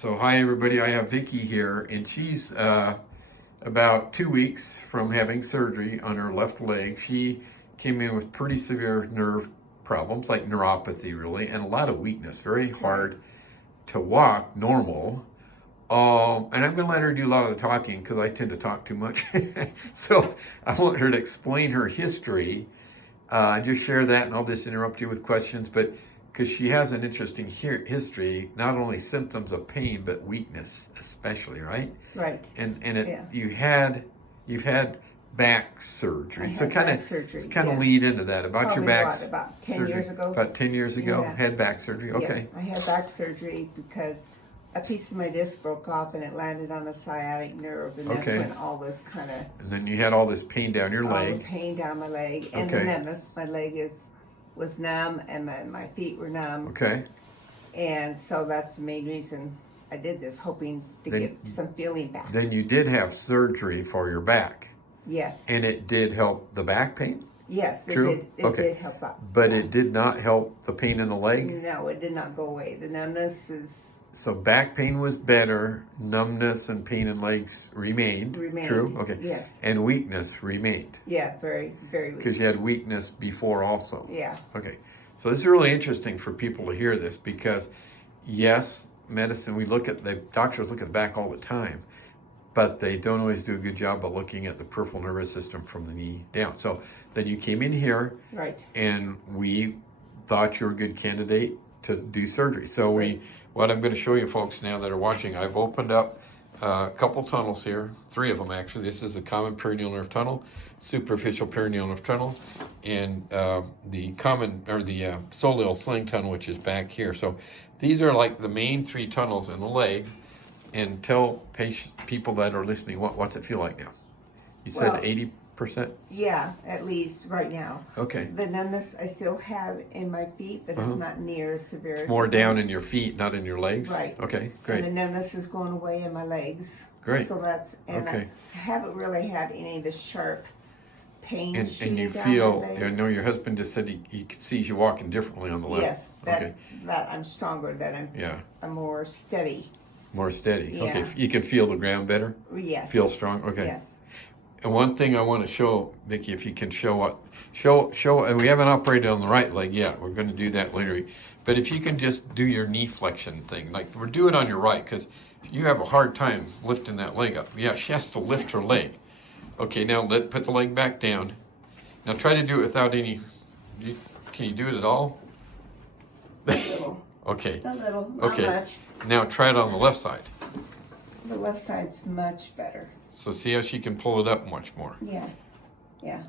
So hi everybody, I have Vicky here, and she's about 2 weeks from having surgery on her left leg. She came in with pretty severe nerve problems, like neuropathy really, and a lot of weakness, very hard to walk normal. And I'm gonna let her do a lot of the talking because I tend to talk too much. So I want her to explain her history, just share that, and I'll just interrupt you with questions, but because she has an interesting history, not only symptoms of pain, but weakness especially, right? Right. And you've had back surgery. So kind of lead into that about your back about 10 surgery. years ago. About 10 years ago, Yeah. had back surgery. Okay. Yeah, I had back surgery because a piece of my disc broke off and it landed on the sciatic nerve, and that's when all this kind of. And then you had all this pain down your leg. All the pain down my leg, and the numbness. My leg was numb, and my feet were numb. Okay. And so that's the main reason I did this, hoping to get some feeling back. Then you did have surgery for your back. Yes. And it did help the back pain? Yes, True? It did help out. But it did not help the pain in the leg? No, it did not go away. The numbness is... So back pain was better, numbness and pain in legs remained. True? Okay. Yes. And weakness remained. Yeah, very, very weak. Because you had weakness before also. Yeah. Okay. So this is really interesting for people to hear this because, yes, medicine, the doctors look at the back all the time, but they don't always do a good job of looking at the peripheral nervous system from the knee down. So then you came in here, right, and we thought you were a good candidate to do surgery. So what I'm going to show you folks now that are watching, I've opened up a couple tunnels here, 3 of them actually. This is the common perineal nerve tunnel, superficial perineal nerve tunnel, and the soleal sling tunnel, which is back here. So these are like the main 3 tunnels in the leg. And tell people that are listening, what's it feel like now? You said 80%? Yeah, at least right now. Okay. The numbness I still have in my feet, but it's not near as severe as more down in your feet, not in your legs? Right. Okay, great. And the numbness is going away in my legs. Great. So that's, and I haven't really had any of the sharp pain and you down feel, my legs. I know your husband just said he sees you walking differently on the left. Yes, that I'm stronger, that I'm more steady. More steady. Yeah. Okay, you can feel the ground better? Yes. Feel strong? Okay. Yes. And one thing I want to show, Vicky, if you can show, and we haven't operated on the right leg yet. We're going to do that later. But if you can just do your knee flexion thing, like we're doing on your right, because you have a hard time lifting that leg up. Yeah, she has to lift her leg. Okay, now put the leg back down. Now try to do it without any, can you do it at all? A little. Okay. A little, not much. Now try it on the left side. The left side's much better. So see how she can pull it up much more. Yeah, yeah.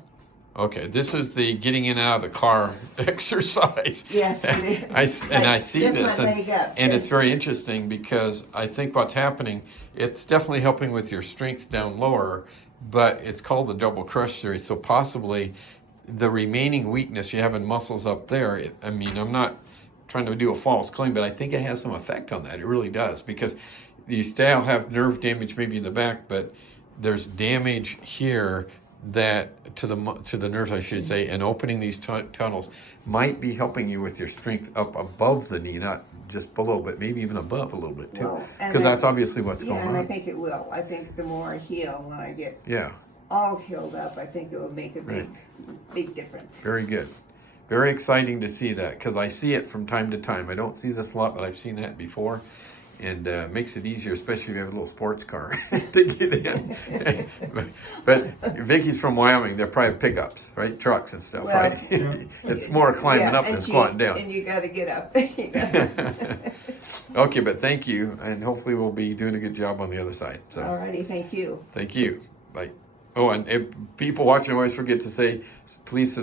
Okay, this is the getting in and out of the car exercise. Yes, it is. I see this, and it's very interesting because I think what's happening, it's definitely helping with your strength down lower, but it's called the double crush theory. So possibly the remaining weakness you have in muscles up there, I mean, I'm not trying to do a false claim, but I think it has some effect on that. It really does, because you still have nerve damage maybe in the back, but there's damage here that to the nerves, I should say, and opening these tunnels might be helping you with your strength up above the knee, not just below, but maybe even above a little bit too, because that's obviously what's going on. Yeah, and I think it will. I think the more I heal, when I get all healed up, I think it will make a big difference. Very good. Very exciting to see that, because I see it from time to time. I don't see this a lot, but I've seen that before, and makes it easier, especially if you have a little sports car to get in. but Vicky's from Wyoming. They're probably pickups, right? Trucks and stuff, right? It's more climbing up than squatting down. And you got to get up. Okay, but thank you, and hopefully we'll be doing a good job on the other side. So. Alrighty, thank you. Thank you. Bye. Oh, and if people watching always forget to say, please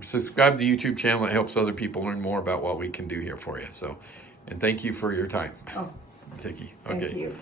subscribe to the YouTube channel. It helps other people learn more about what we can do here for you. So, and thank you for your time. Oh, Vicky. thank you.